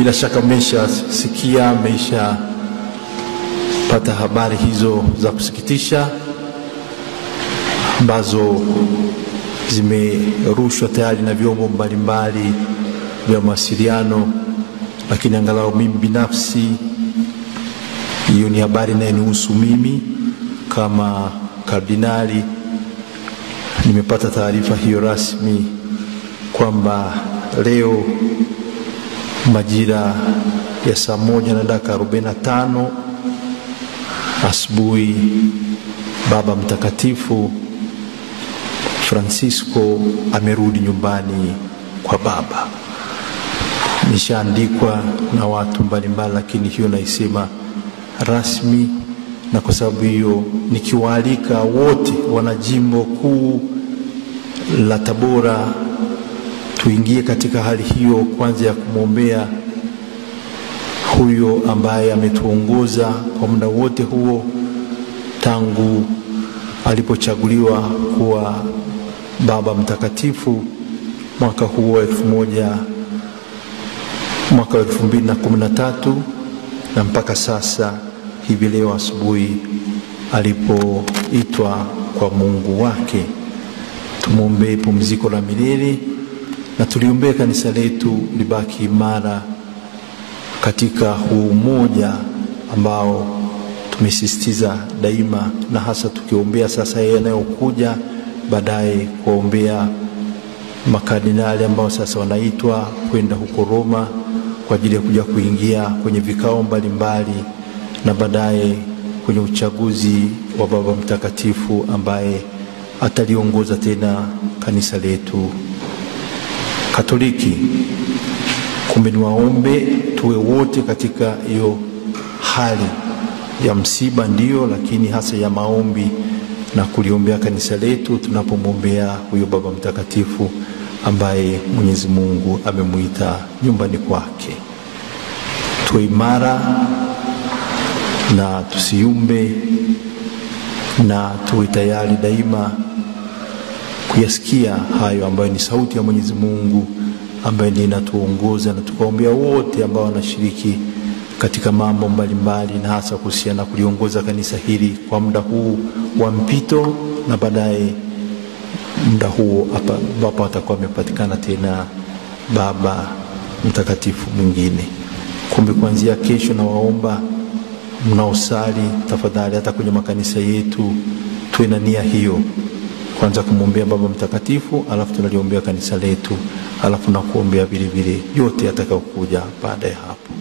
Bila shaka mmeshasikia, mmeshapata habari hizo za kusikitisha ambazo zimerushwa tayari na vyombo mbalimbali vya mawasiliano, lakini angalau mimi binafsi hiyo ni habari inayonihusu mimi kama kardinali. Nimepata taarifa hiyo rasmi kwamba leo majira ya saa 1:45 asubuhi Baba Mtakatifu Francisco amerudi nyumbani kwa Baba. Nishaandikwa na watu mbalimbali, lakini hiyo naisema rasmi, na kwa sababu hiyo nikiwaalika wote wana jimbo kuu la Tabora tuingie katika hali hiyo, kwanza ya kumwombea huyo ambaye ametuongoza kwa muda wote huo tangu alipochaguliwa kuwa Baba Mtakatifu mwaka huo 2013 na mpaka sasa hivi leo asubuhi alipoitwa kwa Mungu wake. Tumuombee pumziko la milele na tuliombee kanisa letu libaki imara katika huu umoja ambao tumesisitiza daima, na hasa tukiombea sasa yanayokuja baadaye, kuombea makardinali ambao sasa wanaitwa kwenda huko Roma kwa ajili ya kuja kuingia kwenye vikao mbalimbali na baadaye kwenye uchaguzi wa Baba Mtakatifu ambaye ataliongoza tena kanisa letu Katoliki. Kumbe niwaombe tuwe wote katika hiyo hali ya msiba, ndio, lakini hasa ya maombi na kuliombea kanisa letu tunapomwombea huyo Baba Mtakatifu ambaye Mwenyezi Mungu amemuita nyumbani kwake. Tuwe imara na tusiumbe, na tuwe tayari daima kuyasikia hayo ambayo ni sauti ya Mwenyezi Mungu ambaye ndiye inatuongoza, na tukaombea wote ambao wanashiriki katika mambo mbalimbali, na hasa kuhusiana kuliongoza kanisa hili kwa muda huu wa mpito, na baadaye muda huo ambapo atakuwa amepatikana tena Baba Mtakatifu mwingine. Kumbe kuanzia kesho na waomba mnaosali tafadhali, hata kwenye makanisa yetu tuwe na nia hiyo, kwanza kumwombea Baba Mtakatifu, alafu tunaliombea kanisa letu, alafu na kuombea vile vile yote atakayokuja baada ya hapo.